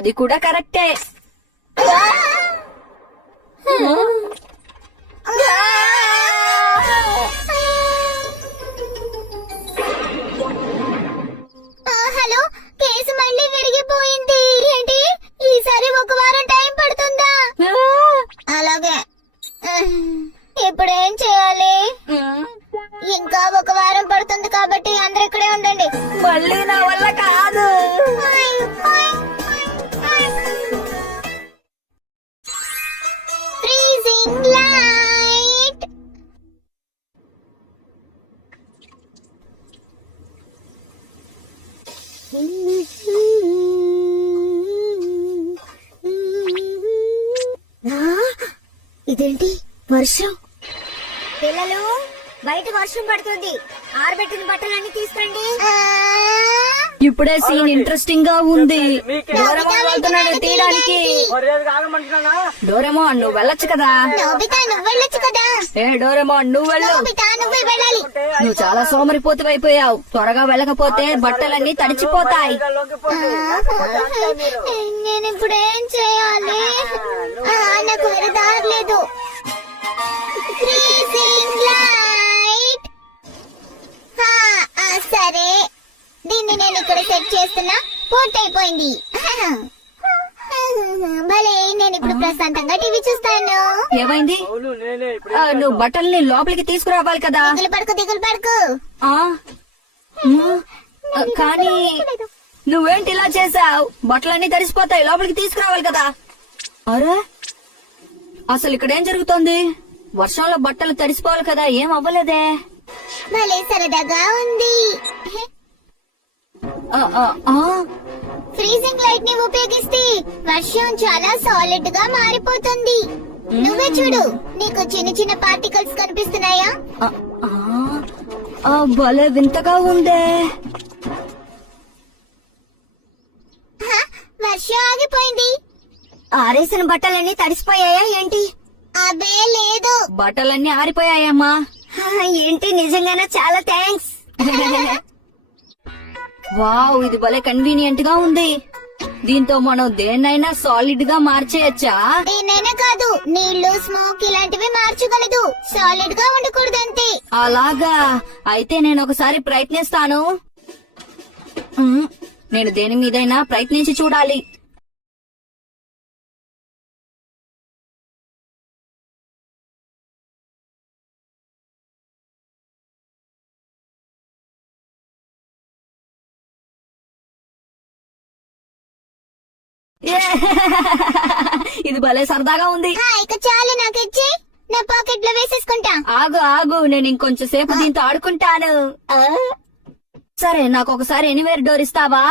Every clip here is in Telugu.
అది కూడా కరెక్టే. హలో, కేసు మళ్ళీ విరిగిపోయింది. ఏంటి, ఈసారి ఒక వారం టైం పడుతుందా? అలాగే, ఇప్పుడు ఏం చేయాలి? ఇంకా ఒక వారం పడుతుంది కాబట్టి అందరు ఇక్కడే ఉండండి. మళ్ళీ నా వల్ల కాదు. Freezing light. ఇదేంటి, వర్షం? పిల్లలు, బయట వర్షం పడుతుంది. ఆరబెట్టిన బట్టలన్నీ తీసుకురండి. ఇప్పుడే సీన్ ఇంట్రెస్టింగ్ గా ఉంది. డోరేమోన్ వెళ్తున్నాడు తీయడానికి. డోరేమోన్, నువ్వు వెళ్ళొచ్చు కదా. నోబితా, నువ్వు వెళ్ళొచ్చు కదా. ఏ డోరేమోన్, నువ్వు వెళ్ళు. నోబితా, నువ్వే వెళ్ళాలి. నువ్వు చాలా సోమరిపోతువైపోయావు. త్వరగా వెళ్ళకపోతే బట్టలన్నీ తడిచిపోతాయి. నేను ఇప్పుడు ఏం చేయాలి? నాకు వేరే దారి లేదు. Freezing light. సరే, దీన్ని నేను ఇక్కడ సెట్ చేస్తున్నా. పూర్తయిపోయింది. భలే, నేను ఇప్పుడు ప్రశాంతంగా టీవీ చూస్తాను. ఏమైంది? నువ్వు బట్టల్ని లోపలికి తీసుకురావాలి కదా. దిగులు పడుకు. కానీ నువ్వేంటి ఇలా చేసావు? బట్టలన్నీ తడిసిపోతాయి, లోపలికి తీసుకురావాలి కదా. అరే, అసలు ఇక్కడ ఏం జరుగుతోంది? వర్షంలో బట్టలు తడిసిపోవాలి కదా, ఏం అవ్వలేదే. భలే సరదాగా ఉంది. ఫ్రీజింగ్ లైట్ ని ఉపయోగిస్తే వర్షం చాలా సాలిడ్ గా మారిపోతుంది. నువ్వే చూడు, నీకు చిన్న చిన్న పార్టికల్స్ కనిపిస్తున్నాయా? భలే వింతగా ఉందే. వర్షం ఆగిపోయింది. ఆరేసిన బట్టలన్నీ తడిసిపోయాయా ఏంటి? అదే లేదు, బట్టలన్నీ ఆరిపోయాయమ్మా. ఏంటి, నిజంగానే చాలా థ్యాంక్స్. వావ్, ఇది భలే కన్వీనియంట్ గా ఉంది. దీంతో మనం దేన్నైనా సాలిడ్ గా మార్చేయచ్చా? దేన్నైనా కాదు, నీళ్లు, స్మోక్ ఇలాంటివి మార్చగలదు. సాలిడ్ గా ఉండకూడదంతే. అలాగా, అయితే నేను ఒకసారి ప్రయత్నిస్తాను. నేను దేని మీదైనా ప్రయత్నించి చూడాలి. ఇది భలే సరదాగా ఉంది. ఇక చాలు, నాకిచ్చి నా పాకెట్ లో వేసేసుకుంటా. ఆగు, నేను ఇంకొంచెం సేపు దీంతో ఆడుకుంటాను. సరే, నాకు ఒకసారి ఎనీవేర్ డోర్ ఇస్తావా?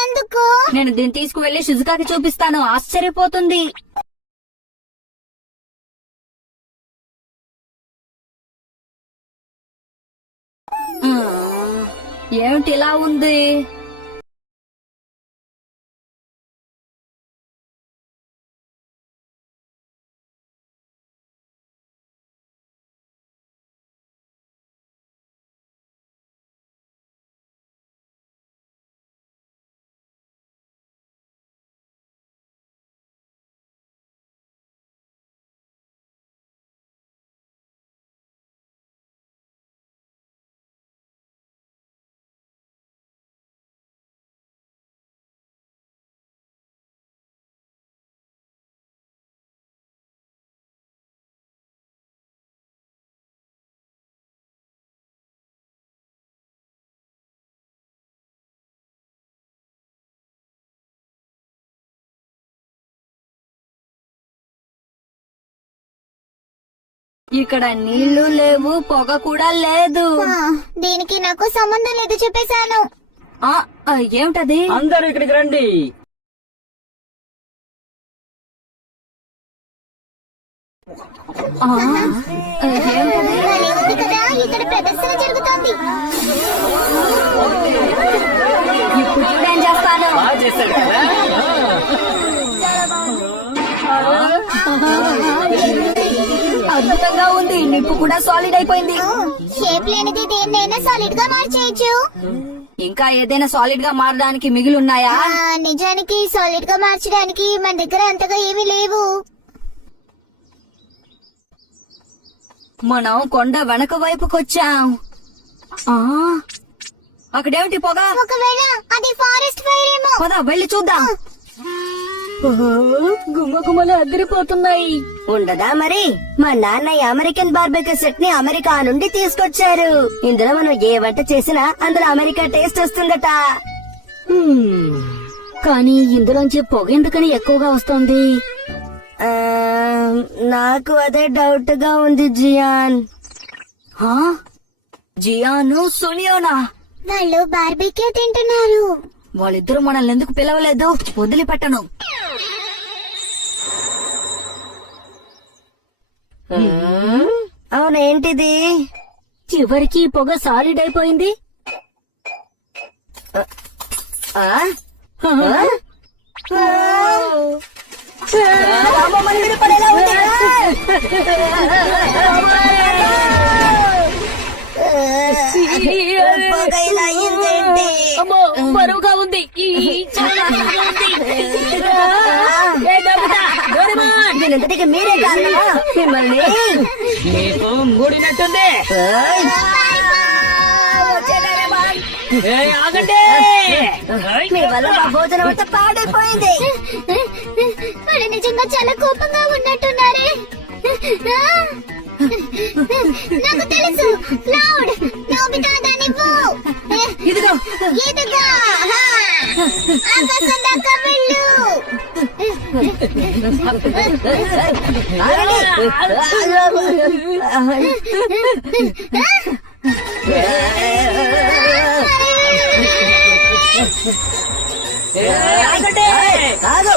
ఎందుకు? నేను దీన్ని తీసుకువెళ్లి షిజుకాకి చూపిస్తాను, ఆశ్చర్యపోతుంది. ఏమిటి ఇలా ఉంది? ఇక్కడ నీళ్లు లేవు, పొగ కూడా లేదు. దీనికి నాకు సంబంధం లేదు, చెప్పేశాను. ఏమిటది? అందరూ ఇక్కడికి రండి. ఇక్కడ ప్రదర్శన జరుగుతోంది. ఇప్పుడు చూడేం చేస్తాను. అద్భుతంగా ఉంది. నిప్పు కూడా సాలిడ్ అయిపోయింది. షేప్ లేనిది దేన్నైనా సాలిడ్ గా మార్చేయచ్చు. ఇంకా ఏదైనా సాలిడ్ గా మారడానికి మిగిలి ఉన్నాయా? నిజానికి సాలిడ్ గా మార్చడానికి మన దగ్గర అంతగా ఏమీ లేవు. మనం కొండ వెనక వైపుకొచ్చాం. ఆ, అక్కడేమిటి పొగ? ఒకవేళ అది ఫారెస్ట్ ఫైర్ ఏమో. పద వెళ్ళి చూద్దాం. గుమ్మగుమ్మలు అదిరిపోతున్నాయి. ఉండదా మరి? మా నాన్నయ్య అమెరికన్ బార్బెక్యూ సెట్ ని అమెరికా నుండి తీసుకొచ్చారు. ఇందులో మనం ఏ వంట చేసినా అందులో అమెరికా టేస్ట్ వస్తుందట. కానీ ఇందులోంచి పొగ ఎందుకని ఎక్కువగా వస్తుంది? ఆ, నాకు అదే డౌట్ గా ఉంది జియాన్. జియాను సునియోనా వాళ్ళు బార్బిక్యూ తింటున్నారు. వాళ్ళిద్దరూ మనల్ని ఎందుకు పిలవలేదు? వదిలిపెట్టను. అవునేంటిది? చివరికి ఈ పొగ సాలిడ్ అయిపోయింది. ఆ? పొగ ఇలా అయిందేంటి? బరువుగా ఉంది. దీనంతటికి మీరే కారణమా? మిమ్మల్ని నీకు మూడినట్టుంది. ఆగండి. మీ వల్ల మా భోజనం అంతా పాడైపోయింది. వాళ్ళు నిజంగా చాలా కోపంగా ఉన్నట్టున్నారే. నాకు తెలుసు. క్లౌడ్, నోబితా దానివ్వు. ఇదిగో. ఇదిగో. ఆకాశం దాకా వెళ్ళు. ఆగండి. కాదు.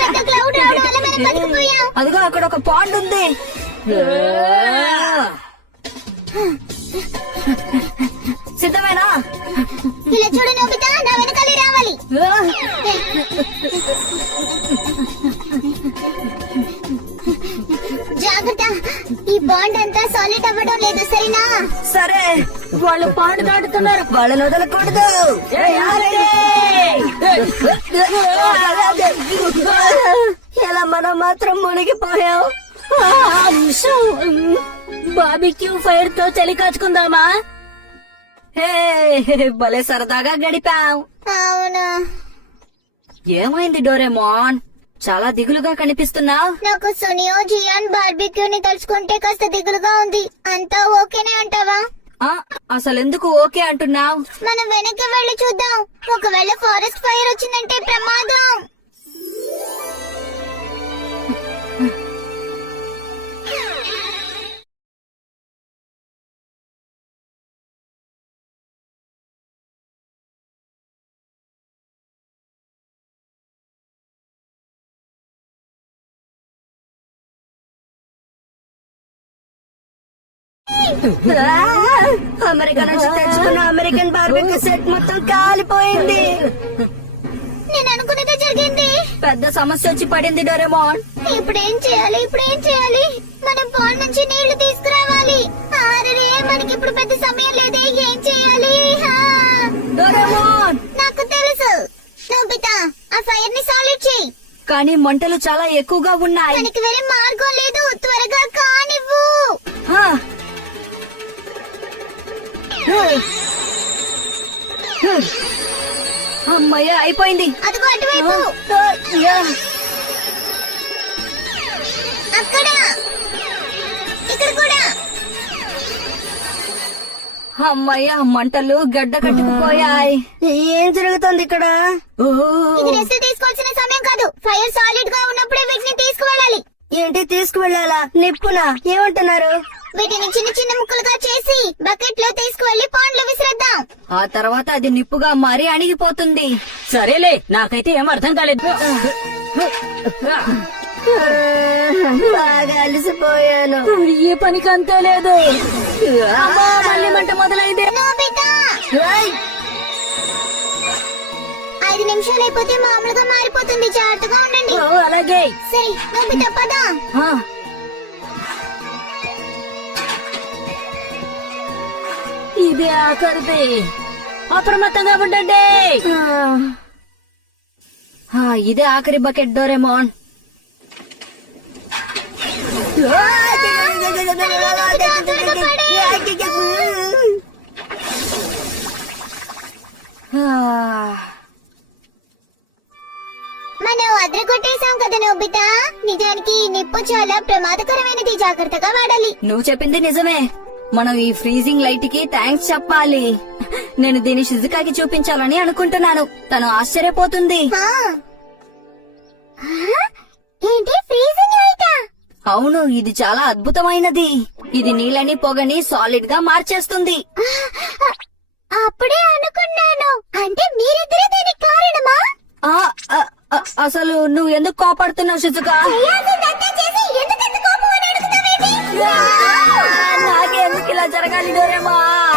పెద్ద క్లౌడ్ రావడం వల్ల మనం బతికిపోయాం. అదిగో అక్కడ ఒక పాండ్ ఉంది. సిద్ధమేనా? ఇలా చూడు నోబితా, నా వెనకాలే రావాలి. జాగ్రత్త, ఈ బాండ్ అంతా సాలిడ్ అవ్వడం లేదు, సరేనా? సరే, వాళ్ళు పాండ్ దాటుతున్నారు. వాళ్ళని వదలకూడదు. ఎలా మనం మాత్రం మునిగిపోయాం? బాబిక్యూ ఫైర్ తో చలి కాచుకుందామా? భలే సరదాగా గడిపాం. అవునా? ఏమైంది డోరేమోన్? చాలా దిగులుగా కనిపిస్తున్నావు. నాకు సునియో, జియాన్ బార్బిక్యూని తలుచుకుంటే కాస్త దిగులుగా ఉంది. అంతా ఓకేనే అంటావా? అసలెందుకు ఓకే అంటున్నావు? మనం వెనక్కి వెళ్లి చూద్దాం. ఒకవేళ ఫారెస్ట్ ఫైర్ వచ్చిందంటే ప్రమాదం. అమెరికా నుంచి తెచ్చుకున్న అమెరికన్ బార్బెక్యూ సెట్ మొత్తం కాలిపోయింది. నేను అనుకున్నదే జరిగింది. పెద్ద సమస్య వచ్చి పడింది డోరేమోన్. ఇప్పుడేం చేయాలి? మనం పాండ్ నుంచి నీళ్లు తీసుకురావాలి. అరే, మనకి ఇప్పుడు పెద్ద సమయం లేదే. ఏం చేయాలి? డోరేమోన్, నాకు తెలుసు. నోబితా, ఆ ఫైర్ ని సాలిడ్ చేయి. కానీ మంటలు చాలా ఎక్కువగా ఉన్నాయి. మనకి వేరే మార్గం లేదు. త్వరగా కానివ్వు. హా. అమ్మయ్య, అయిపోయింది. అదిగో అటువైపు. అక్కడ, ఇక్కడ కూడా. అమ్మయ్య, మంటలు గడ్డ కట్టుకుపోయాయి. ఏం జరుగుతుంది ఇక్కడ? ఇది రెస్ట్ తీసుకోవాల్సిన సమయం కాదు. ఫైర్ సాలిడ్ గా ఉన్నప్పుడే వీటిని తీసుకువెళ్ళాలి. ఏంటి తీసుకువెళ్ళాలా? నిప్పునా? ఏమంటున్నారు? వీటిని చిన్న చిన్న ముక్కలుగా చేసి బకెట్ లో తీసుకువెళ్లి పాండ్ లో విసిరేద్దాం. ఆ తర్వాత అది నిప్పుగా మారి అణిగిపోతుంది. సరేలే, నాకైతే ఏం అర్థం కాలేదు. బాగా అలసిపోయాను. ఈ పనికి అంతే లేదు. అమ్మా, మళ్ళీ మంట మొదలైంది. నోబితా, 5 నిమిషాలు అయిపోతే మామూలుగా మారిపోతుంది. జాగ్రత్తగా ఉండండి. అలాగే. సరే నోబితా, పద. ఇది ఆఖరిది. అప్రమత్తంగా ఉండండి. ఇదే ఆఖరి బకెట్ డోరేమోన్. మనం అద్రగొట్టేశాం కదా నోబితా. నిజానికి ఈ నిప్పు చాలా ప్రమాదకరమైనది, జాగ్రత్తగా వాడాలి. నువ్వు చెప్పింది నిజమే. మనం ఈ ఫ్రీజింగ్ లైట్ కి థ్యాంక్స్ చెప్పాలి. నేను దీన్ని షిజుకాకి చూపించాలని అనుకుంటున్నాను. తను ఆశ్చర్యపోతుంది. ఆ. ఆ? ఏంటి ఫ్రీజింగ్ లైటా? అవును, ఇది చాలా అద్భుతమైనది. ఇది నీళ్ళని పొగని సాలిడ్ గా మార్చేస్తుంది. అప్పుడే అనుకున్నాను. అంటే మీరిద్దరే దీనికి కారణమా? ఆ, ఆ, ఆ, అసలు నువ్వు ఎందుకు కోపడుతున్నావు షిజుకా? చేయాల్సిందంతా చేసి ఎందుకంత కోపం అని అడుగుతావేంటి? నాకెందుకు ఇలా జరగాలి డోరేమోన్?